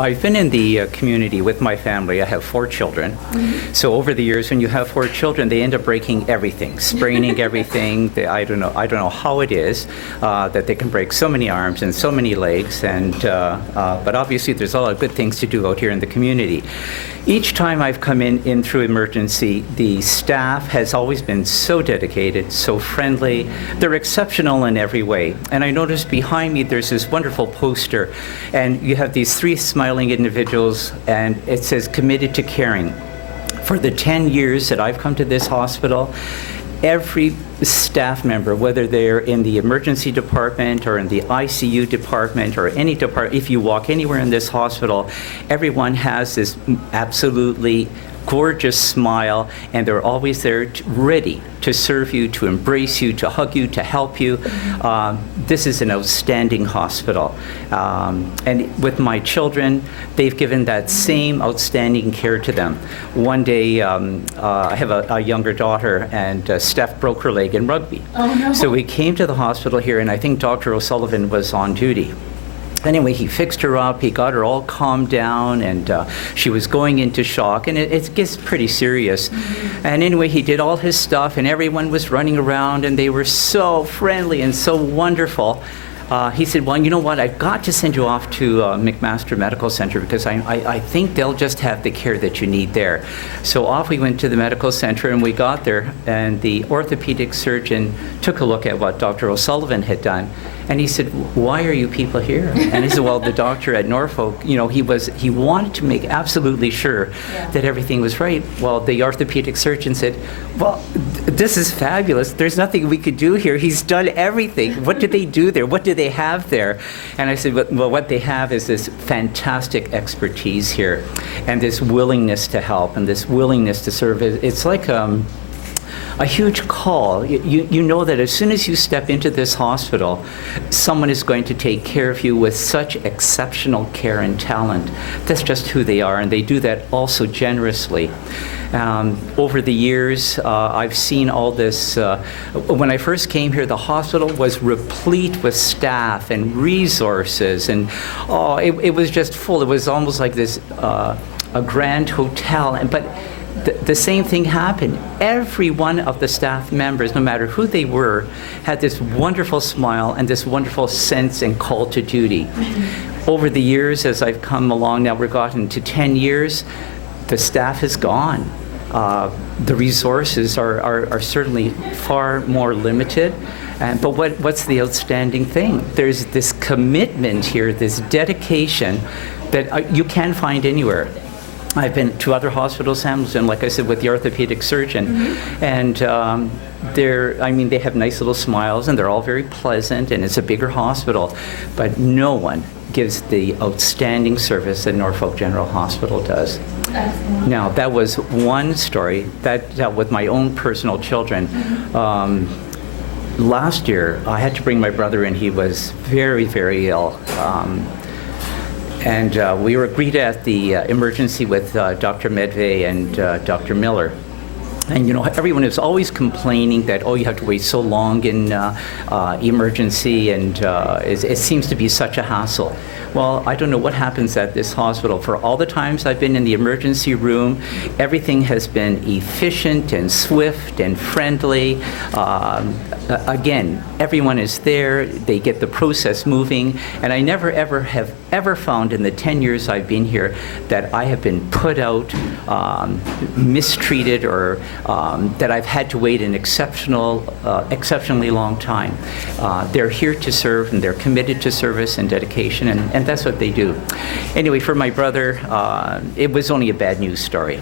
I've been in the community with my family. I have 4 children. Mm-hmm. So over the years, when you have 4 children, they end up breaking everything, spraining everything. I don't know how it is that they can break so many arms and so many legs. But obviously, there's a lot of good things to do out here in the community. Each time I've come in through emergency, the staff has always been so dedicated, so friendly. They're exceptional in every way. And I noticed behind me there's this wonderful poster, and you have these 3 smiling individuals, and it says committed to caring. For the 10 years that I've come to this hospital, every staff member, whether they're in the emergency department or in the ICU department or any department, if you walk anywhere in this hospital, everyone has this absolutely gorgeous smile, and they're always there ready to serve you, to embrace you, to hug you, to help you. This is an outstanding hospital. And with my children, they've given that same outstanding care to them. One day, I have a younger daughter, and Steph broke her leg in rugby. Oh, no. So we came to the hospital here, and I think Dr. O'Sullivan was on duty. Anyway, he fixed her up, he got her all calmed down, and she was going into shock, and it gets pretty serious. Mm-hmm. And anyway, he did all his stuff, and everyone was running around, and they were so friendly and so wonderful. He said, well, you know what, I've got to send you off to McMaster Medical Center because I think they'll just have the care that you need there. So off we went to the medical center, and we got there, and the orthopedic surgeon took a look at what Dr. O'Sullivan had done. And he said, why are you people here? And he said, well, the doctor at Norfolk, he wanted to make absolutely sure that everything was right. Well, the orthopedic surgeon said, well, this is fabulous. There's nothing we could do here. He's done everything. What did they do there? What do they have there? And I said, well, what they have is this fantastic expertise here, and this willingness to help, and this willingness to serve. It's like a huge call. You know that as soon as you step into this hospital, someone is going to take care of you with such exceptional care and talent. That's just who they are, and they do that also generously. Over the years, I've seen all this. When I first came here, the hospital was replete with staff and resources, and it was just full. It was almost like this a grand hotel, but the same thing happened. Every one of the staff members, no matter who they were, had this wonderful smile and this wonderful sense and call to duty. Over the years, as I've come along, now we're gotten to 10 years, the staff is gone. The resources are certainly far more limited. But what's the outstanding thing? There's this commitment here, this dedication that you can't find anywhere. I've been to other hospitals, Hamilton, like I said, with the orthopedic surgeon, mm-hmm. and they have nice little smiles, and they're all very pleasant, and it's a bigger hospital, but no one gives the outstanding service that Norfolk General Hospital does. Excellent. Now, that was one story that dealt with my own personal children. Mm-hmm. Last year, I had to bring my brother in. He was very, very ill. And we were greeted at the emergency with Dr. Medvey and Dr. Miller. And everyone is always complaining that, you have to wait so long in emergency, and it seems to be such a hassle. Well, I don't know what happens at this hospital. For all the times I've been in the emergency room, everything has been efficient and swift and friendly. Again, everyone is there. They get the process moving. And I never, ever have ever found in the 10 years I've been here that I have been put out, mistreated, or that I've had to wait an exceptionally long time. They're here to serve, and they're committed to service and dedication, and that's what they do. Anyway, for my brother, it was only a bad news story.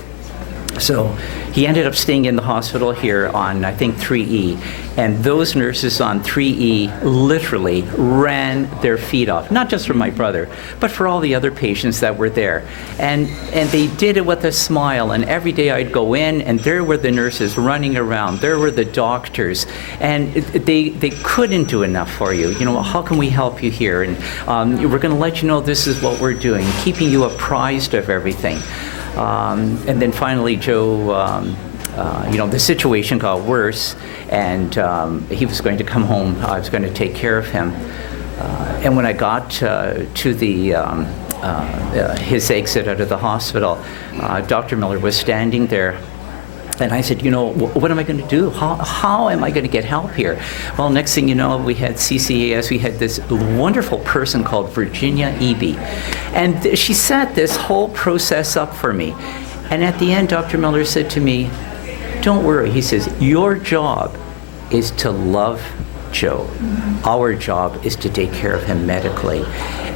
So he ended up staying in the hospital here on, I think, 3E. And those nurses on 3E literally ran their feet off, not just for my brother, but for all the other patients that were there. And they did it with a smile. And every day I'd go in, and there were the nurses running around. There were the doctors. And they couldn't do enough for you. How can we help you here? And we're going to let you know this is what we're doing, keeping you apprised of everything. And then finally, Joe, the situation got worse, and he was going to come home. I was going to take care of him. And when I got to the his exit out of the hospital, Dr. Miller was standing there. And I said, what am I going to do? How am I going to get help here? Well, next thing you know, we had CCAS. We had this wonderful person called Virginia Eby. And she set this whole process up for me. And at the end, Dr. Miller said to me, don't worry. He says, your job is to love Joe. Our job is to take care of him medically.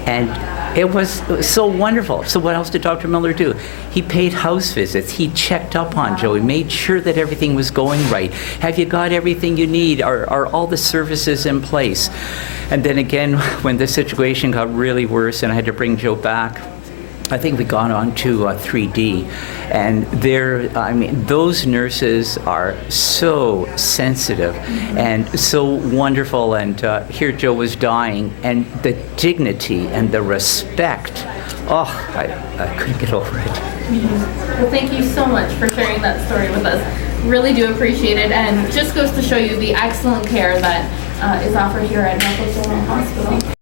And it was so wonderful. So what else did Dr. Miller do? He paid house visits. He checked up on Joe. He made sure that everything was going right. Have you got everything you need? Are all the services in place? And then again, when the situation got really worse and I had to bring Joe back, I think we got on to 3D. And those nurses are so sensitive and so wonderful. And here Joe was dying, and the dignity and the respect, I couldn't get over it. Well, thank you so much for sharing that story with us. Really do appreciate it, and just goes to show you the excellent care that is offered here at Norfolk General Hospital.